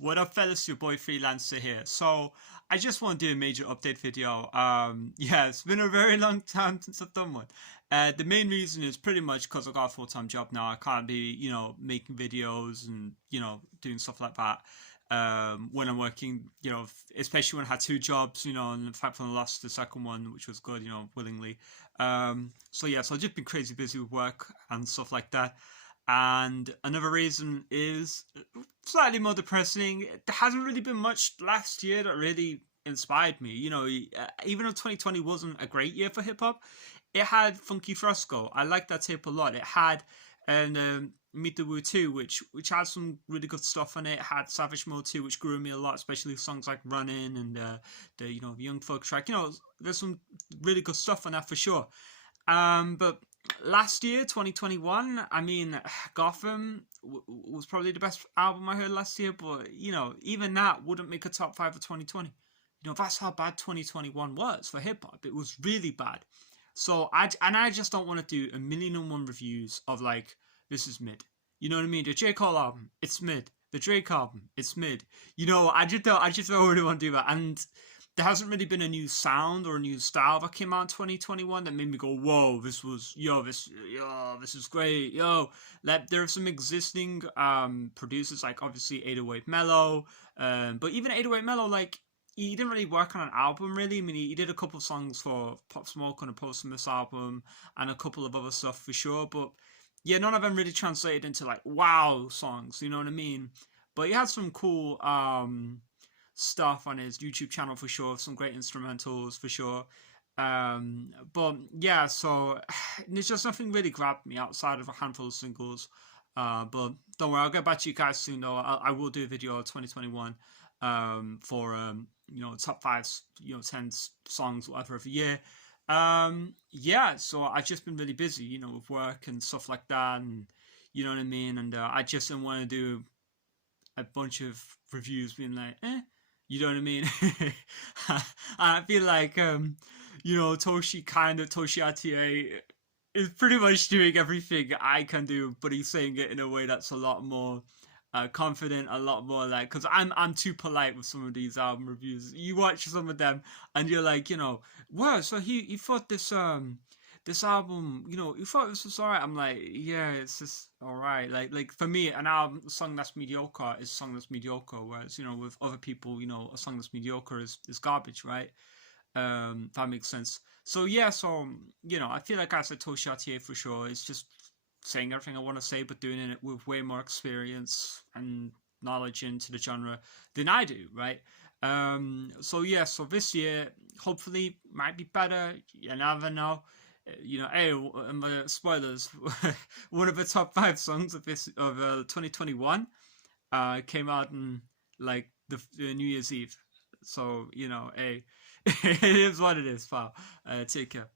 What up, fellas? Your boy Freelancer here. So I just want to do a major update video. Yeah, it's been a very long time since I've done one. The main reason is pretty much because I got a full-time job now. I can't be, making videos and doing stuff like that. When I'm working, especially when I had two jobs, and in fact, when I lost the second one, which was good, willingly. So I've just been crazy busy with work and stuff like that. And another reason is slightly more depressing. There hasn't really been much last year that really inspired me. Even though 2020 wasn't a great year for hip hop, it had Funky Fresco. I like that tape a lot. It had and Meet the Woo 2, which had some really good stuff on it. It had Savage Mode 2, which grew me a lot, especially songs like Running and the Young Folk track. There's some really good stuff on that for sure. But last year, 2021, I mean, Gotham was probably the best album I heard last year, but, even that wouldn't make a top 5 of 2020. That's how bad 2021 was for hip hop. It was really bad. So, I just don't want to do a million and one reviews of like, this is mid. You know what I mean? The J. Cole album, it's mid. The Drake album, it's mid. I just don't really want to do that. And there hasn't really been a new sound or a new style that came out in 2021 that made me go, whoa, this is great, Like, there are some existing producers, like obviously 808 Mellow, but even 808 Mellow, like, he didn't really work on an album, really. I mean, he did a couple of songs for Pop Smoke on a Posthumous album and a couple of other stuff for sure, but yeah, none of them really translated into like wow songs, you know what I mean? But he had some cool stuff on his YouTube channel for sure, some great instrumentals for sure. But yeah, so there's just nothing really grabbed me outside of a handful of singles. But don't worry, I'll get back to you guys soon though. I will do a video of 2021 for top 5, 10 songs, whatever of the year. Yeah, so I've just been really busy, with work and stuff like that, and you know what I mean. And I just didn't want to do a bunch of reviews being like, you know what I mean? I feel like, TochiRTA is pretty much doing everything I can do, but he's saying it in a way that's a lot more confident, a lot more like, because I'm too polite with some of these album reviews. You watch some of them, and you're like, wow, so he thought this album, you thought this was alright. I'm like, yeah, it's just alright. Like for me, an album, a song that's mediocre is a song that's mediocre. Whereas, with other people, a song that's mediocre is garbage, right? If that makes sense. So yeah, I feel like I said TochiRTA for sure. It's just saying everything I want to say, but doing it with way more experience and knowledge into the genre than I do, right? So this year, hopefully, might be better. You never know. Hey, and the spoilers. One of the top 5 songs of 2021 came out in like the New Year's Eve. So hey, it is what it is, pal. Take care.